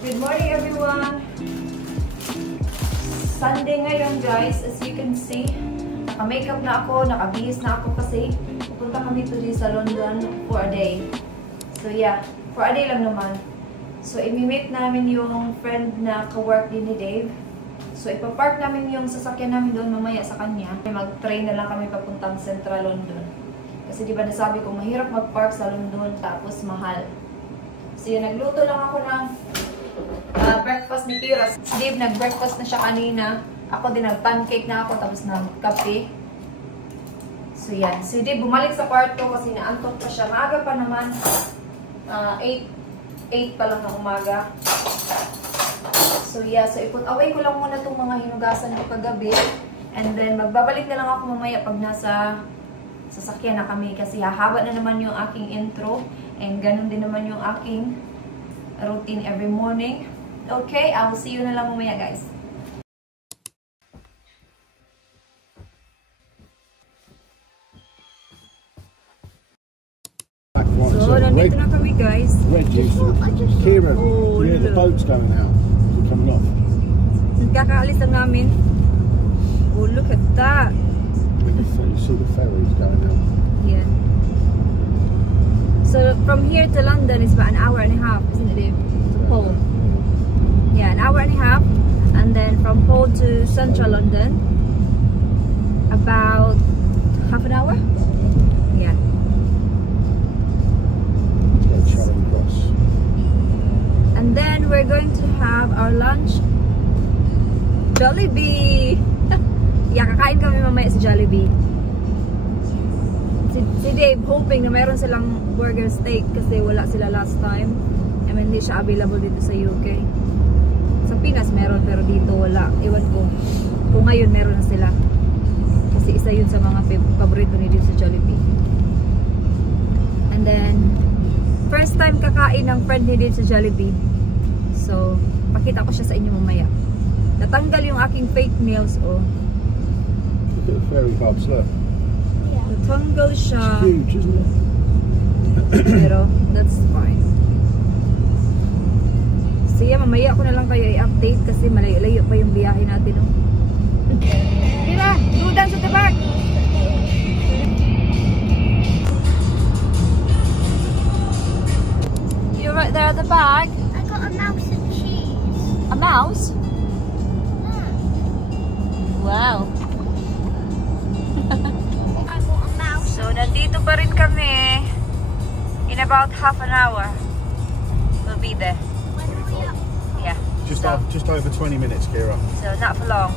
Good morning everyone! Sunday ngayon guys, as you can see, naka-makeup na ako, nakabihis na ako kasi pupunta kami today sa London for a day. So yeah, for a day lang naman. So imi-meet namin yung friend na ka-work din ni Dave. So ipapark namin yung sasakyan namin doon mamaya sa kanya. Mag-train na lang kami papuntang Central London. Kasi di ba nasabi ko, mahirap mag-park sa London tapos mahal. So yun, nagluto lang ako ng breakfast ni Kira. Si Dave nag-breakfast na siya kanina. Ako din nag-pancake na ako tapos nag-kape. So yan. Si Dave bumalik sa kwarto kasi naantok pa siya. Maaga pa naman. 8 pa lang ng umaga. So yeah. So iput away ko lang muna itong mga hinugasan ko kagabi. And then magbabalik na lang ako mamaya pag nasa sasakyan na kami. Kasi hahaba na naman yung aking intro. And ganun din naman yung aking routine every morning. Okay, I'll see you na lang mamaya guys. So, nandito na kami guys. Kira, the boat's going out. It's coming off. Nagkakaalis na namin. Oh, look at that. You see the ferries going out. Yeah. So from here to London is about an hour and a half, isn't it, Dave? To Hull. Yeah, an hour and a half. And then from Hull to Central London, about half an hour? Yeah. Charing Cross. And then we're going to have our lunch. Jollibee! Yeah, kakain kami mamaya sa Jollibee. Si Dave hoping na meron silang burger steak kasi wala sila last time. I mean, hindi siya available dito sa UK. Sa Pinas meron pero dito wala. Iwan ko. Kung ngayon meron na sila. Kasi isa yun sa mga paborito ni Dave sa Jollibee. And then, first time kakain ng friend ni Dave sa Jollibee. So, pakita ko siya sa inyo mamaya. Natanggal yung aking fake nails, oh. Look at the ferry hubs, look. Natanggal siya. It's huge, isn't it? Pero, that's fine. So yeah, mamaya ko na lang kayo i-update kasi malayo-layo pa yung biyahe natin. No? Mira, go down to the back! You're right there at the back. I got a mouse and cheese. A mouse? Yeah. Wow. I got a mouse. So, nandito pa rin kami. In about half an hour, we'll be there. When are we up? Yeah. Just over 20 minutes, Kira. So, not for long.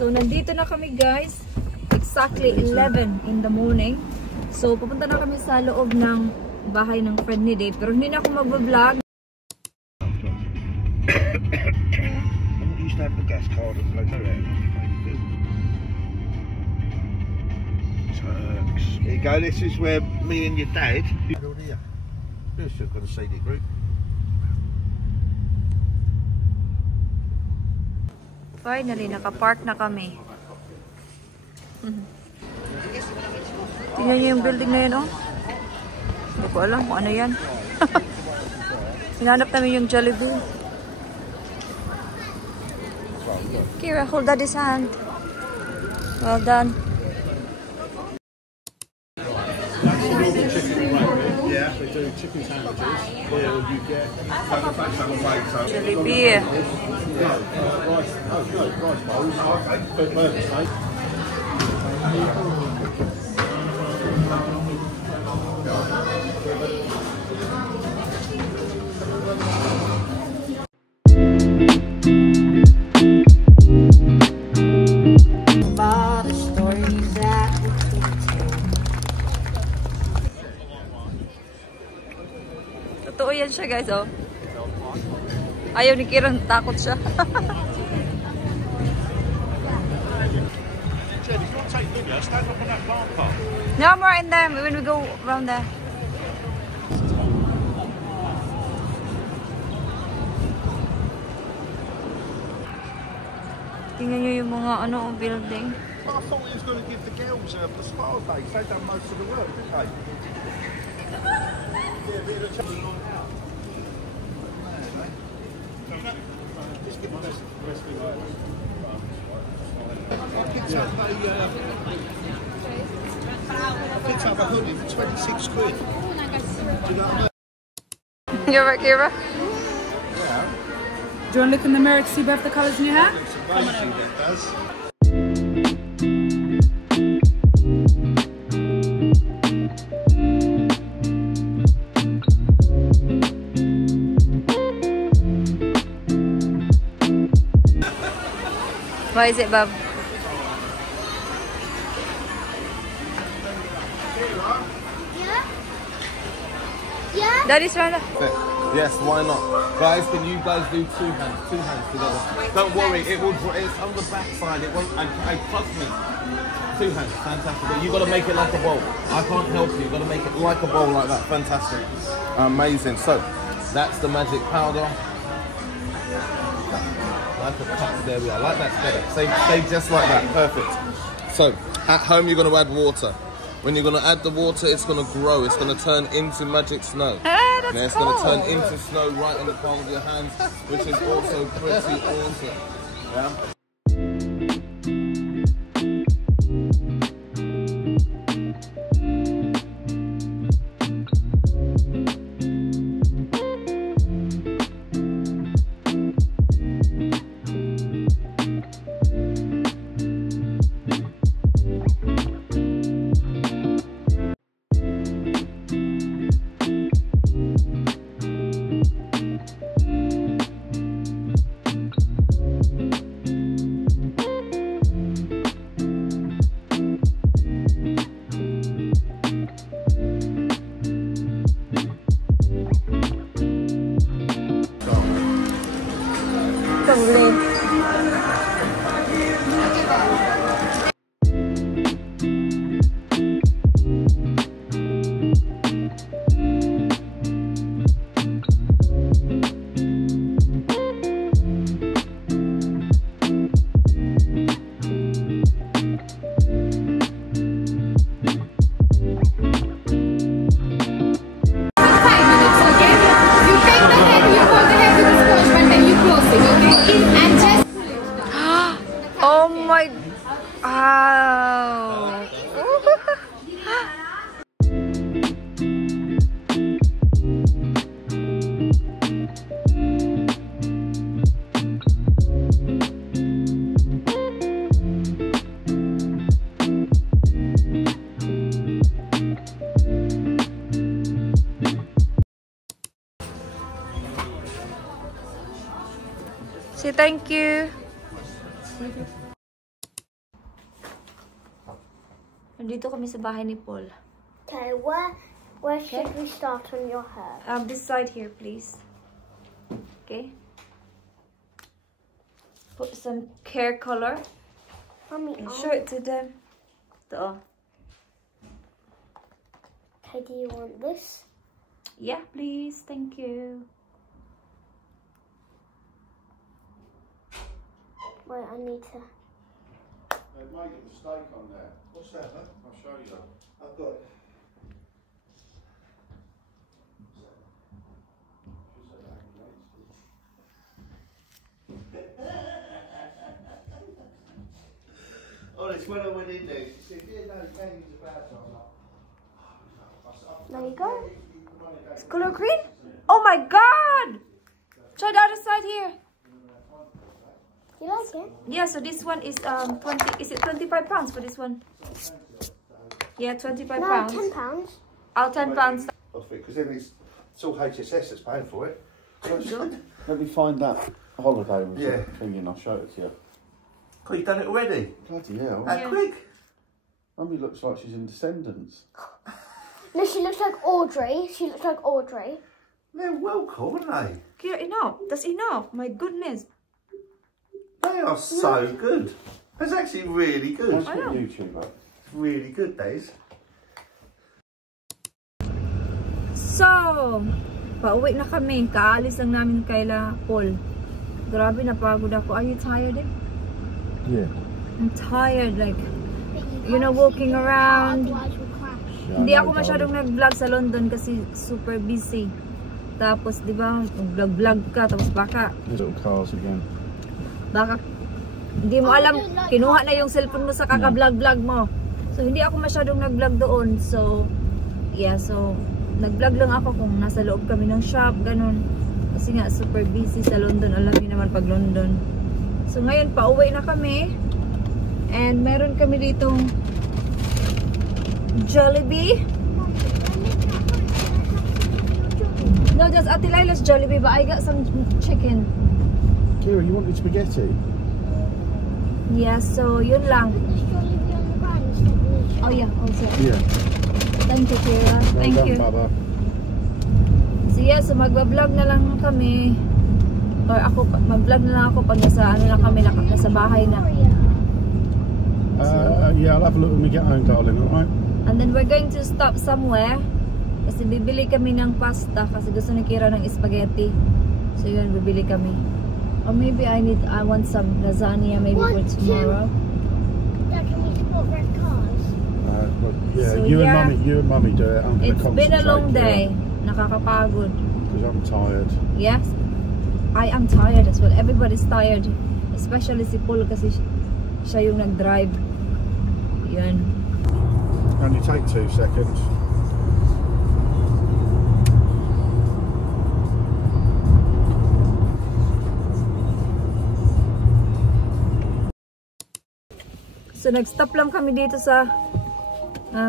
So, nandito na kami guys. Exactly 11 in the morning. So, pupunta na kami sa loob ng bahay ng friend ni Dave. Pero hindi na ako mag-vlog. You used to have the gas card and go through it. There you go, this is where me and your dad... This has got a CD group. Finally, nakapark na kami. Tingnan niyo yung building na yun, oh. Hindi ko alam kung ano yan. Hinanap namin yung Jollibee. Kira, hold daddy's hand. Well done. Yeah, they do chicken sandwiches. Here you get Jollibee. rice bowls, burger steak. Totoo yan siya guys, oh. Ayaw ni Kira, takot siya. No more in there when we go around there. Tingnan nyo yung mga ano, building. Well, I thought he was going to give the girls a spa day. They've done most of the work, didn't they? Yeah, a bit of a get my best wrestling items. I picked up a hoodie for 26 quid. Do you know what I mean? You're right, Kira. Do you want to look in the mirror to see both the colours in your hair? It's amazing, that does. Why is it, Bob? Yeah? Yeah? Daddy's trying to... Yes, why not? Guys, can you guys do two hands together? Don't worry, it will, it's on the back side, it won't, I trust me. Two hands, fantastic. But you got to make it like a bowl. I can't help you, you got to make it like a bowl like that, fantastic. Amazing, so that's the magic powder. Like a cup, there we are, like that's better. Stay just like that, perfect. So, at home you're going to add water. When you're going to add the water, it's going to grow. It's going to turn into magic snow. That's It's going to turn into snow right in the palm of your hands, which is also pretty awesome. Yeah? Oh my... Wow. Say thank you. Nandito kami sa bahay ni Paul. Okay, where should we start on your hair? This side here, please. Okay. Put some hair color. Mommy, And show it to them. okay, do you want this? Yeah, please. Thank you. Wait, I need to. They made a mistake on there. What's that, huh? I'll show you that. I've got it. Honest, when I went in there, she said, yeah, no, Kenny's about. There you go. It's color green? Oh my god! Try the other side here. You like it? Yeah, so this one is 20. Is it 25 pounds for this one? Yeah, 25 No, pounds. £10. Oh, 10 pounds. Because then it's all HSS that's paying for it. Let me find that holiday Yeah. thing and I'll show it to you. Oh, you've done it already? Bloody hell. That quick? Mummy looks like she's in Descendants. No, she looks like Audrey. She looks like Audrey. They're well cool, aren't they? Kira, enough. That's enough. My goodness. They are so good. That's actually really good. That's I good know. YouTuber. It's really good, Days. So, pauwi na kami. Kaalis lang namin kaila Paul. Grabe, napagod ako. Are you tired? Yeah. I'm tired. Like, you know, walking around. Otherwise we'll crash. Hindi ako masyadong nag-vlog sa London kasi super busy. Tapos, di ba, vlog ka, tapos baka. There's little cars again. Baka hindi mo alam, kinuha na yung cellphone mo sa kaka-vlog-vlog mo. So, hindi ako masyadong nag-vlog doon. So, yeah, so, nag-vlog lang ako kung nasa loob kami ng shop, ganun. Kasi nga, super busy sa London. Alam niyo naman pag London. So, ngayon, pauwi na kami. And, meron kami ditong Jollibee. No, just Ate Lila's Jollibee, but I got some chicken. Kira, you wanted spaghetti? Yeah, so, yun lang. Oh, yeah, also. Yeah. Thank you, Kira. Thank you. Baba. So yeah, so magba-vlog na lang kami. Or ako, mag-vlog na lang ako pag nasa, ano na kami, nasa bahay na. Yeah, I'll have a look when we get home, darling, alright? And then we're going to stop somewhere. Kasi bibili kami ng pasta. Kasi gusto ni Kira ng spaghetti. So yun, bibili kami. Or maybe I want some lasagna maybe for tomorrow. Dad, can we spot red cars? Well, yeah, So, you yeah. and Mummy do it. I'm gonna It's been a long day. Nakakapagod. Because I'm tired. Yes, I am tired as well. Everybody's tired. Especially si Paul kasi siya yung nag-drive. Yun. Only take 2 seconds. So nag-stop lang kami dito sa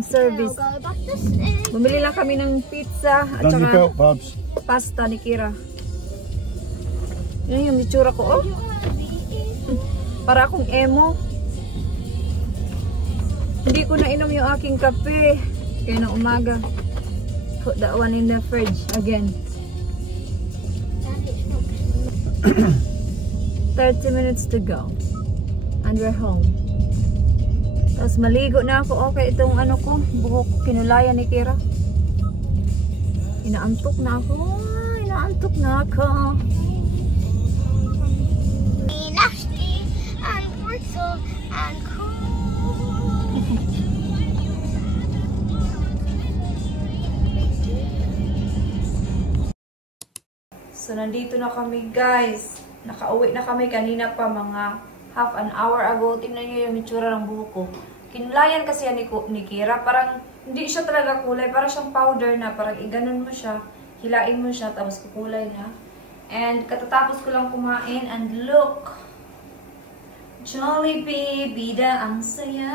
service. Go back to sleep. Bumili lang kami ng pizza at Done your saka belt, Bubs. pasta ni Kira. Yun yung itsura ko. Oh, para akong emo. Hindi ko na inom yung aking kape. Kaya na umaga. Put that one in the fridge again. 30 minutes to go. And we're home. Tapos maligo na ako. Okay, itong ano ko, buhok kinulayan ni Kira. Inaantok na ako. Inaantok na ako. Nasty and brittle and cool. So nandito na kami guys. Nakauwi na kami kanina pa mga half an hour ago. Tingnan niyo yung itsura ng buhok ko. Kinulayan kasi yan ni Kira. Parang hindi siya talaga kulay. Parang siyang powder na. Parang iganon mo siya. Hilain mo siya. Tapos kukulay na. And katatapos ko lang kumain. And look! Jollibee, bida ang saya.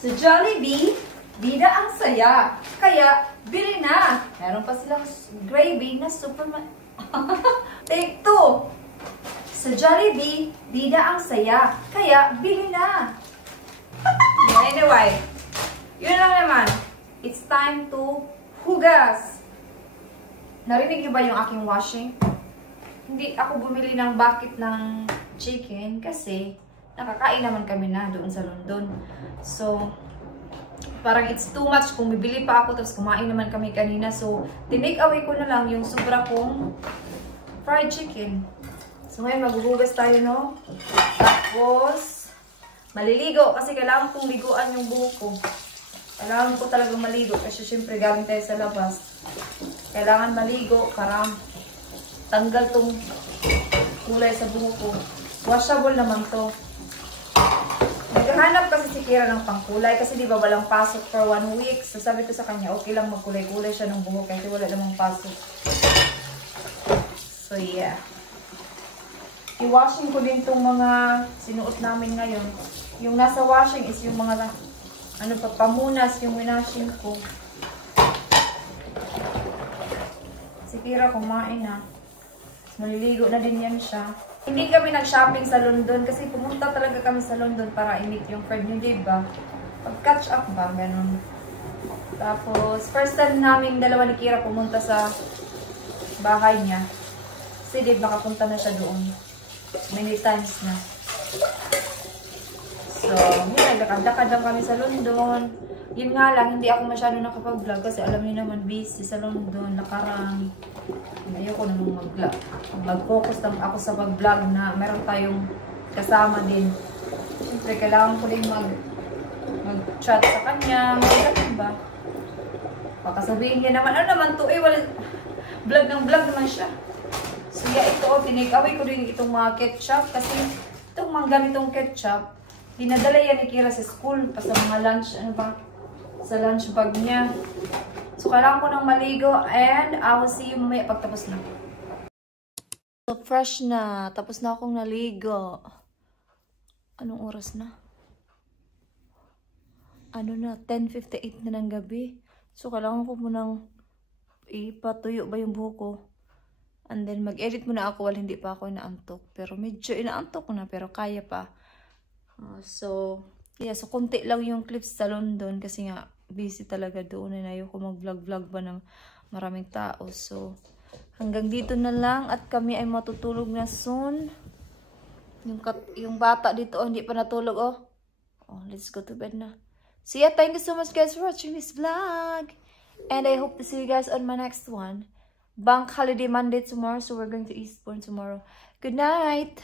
So Jollibee, bida ang saya. Kaya, bili na. Meron pa silang gravy na Superman. Take 2. Sa Jollibee, bida ang saya. Kaya, bili na. Anyway, yun lang naman. It's time to hugas. Narinig niyo ba yung aking washing? Hindi ako bumili ng bucket ng chicken kasi nakakain naman kami na doon sa London. So, parang it's too much kung bibili pa ako tapos kumain naman kami kanina. So, tinake away ko na lang yung sobra kong fried chicken. So, ngayon maghuhugas tayo, no? Tapos, maliligo kasi kailangan kong liguan yung buhok ko. Kailangan ko talaga maligo kasi syempre galing tayo sa labas. Kailangan maligo para tanggal tong kulay sa buhok ko. Washable naman to. Naghahanap kasi si Kira ng pangkulay kasi di ba walang pasok for 1 week. So sabi ko sa kanya, okay lang magkulay-kulay siya ng buhok kasi wala namang pasok. So yeah. I-washing ko din tong mga sinuot namin ngayon. Yung nasa washing is yung mga ano pa, pamunas yung winashing ko. Si Kira kumain na. Maliligo na din yan siya. Hindi kami nag-shopping sa London kasi pumunta talaga kami sa London para i-meet yung friend niyo, diba? Pag-catch up ba? Ganun. Tapos, first time namin dalawa ni Kira pumunta sa bahay niya. Kasi diba, nakapunta na siya doon. Many times na. So, yun, nagkakad-lakad lang kami sa London. Yun nga lang, hindi ako masyado nakapag-vlog kasi alam niyo naman, busy sa London, nakarang. Ayoko namang mag-vlog. Mag-focus lang ako sa pag-vlog na meron tayong kasama din. Siyempre, kailangan ko din mag-chat sa kanya. Mag-vlog ba? Baka sabihin niya naman, ano naman to? Eh, wala, vlog ng vlog naman siya. So yeah, ito, tinigaway ko din itong mga ketchup kasi itong mga ganitong ketchup, dinadala yan ni Kira sa school, pa sa mga lunch, ano ba, sa lunch bag niya. So kailangan ko ng maligo and I will see you mamaya pagtapos na. So fresh na, tapos na akong naligo. Anong oras na? Ano na, 10:58 na ng gabi. So kailangan ko munang ipatuyo ba yung buhok ko. And then, mag-edit muna ako while hindi pa ako inaantok. Pero medyo inaantok ko na, pero kaya pa. So, yeah. So, konti lang yung clips sa London kasi nga, busy talaga doon. And ayoko mag-vlog-vlog ba ng maraming tao. So, hanggang dito na lang. At kami ay matutulog na soon. Yung bata dito, hindi pa natulog, oh. Oh, let's go to bed na. So, yeah. Thank you so much, guys, for watching this vlog. And I hope to see you guys on my next one. Bank holiday Monday tomorrow, so we're going to Eastbourne tomorrow. Good night!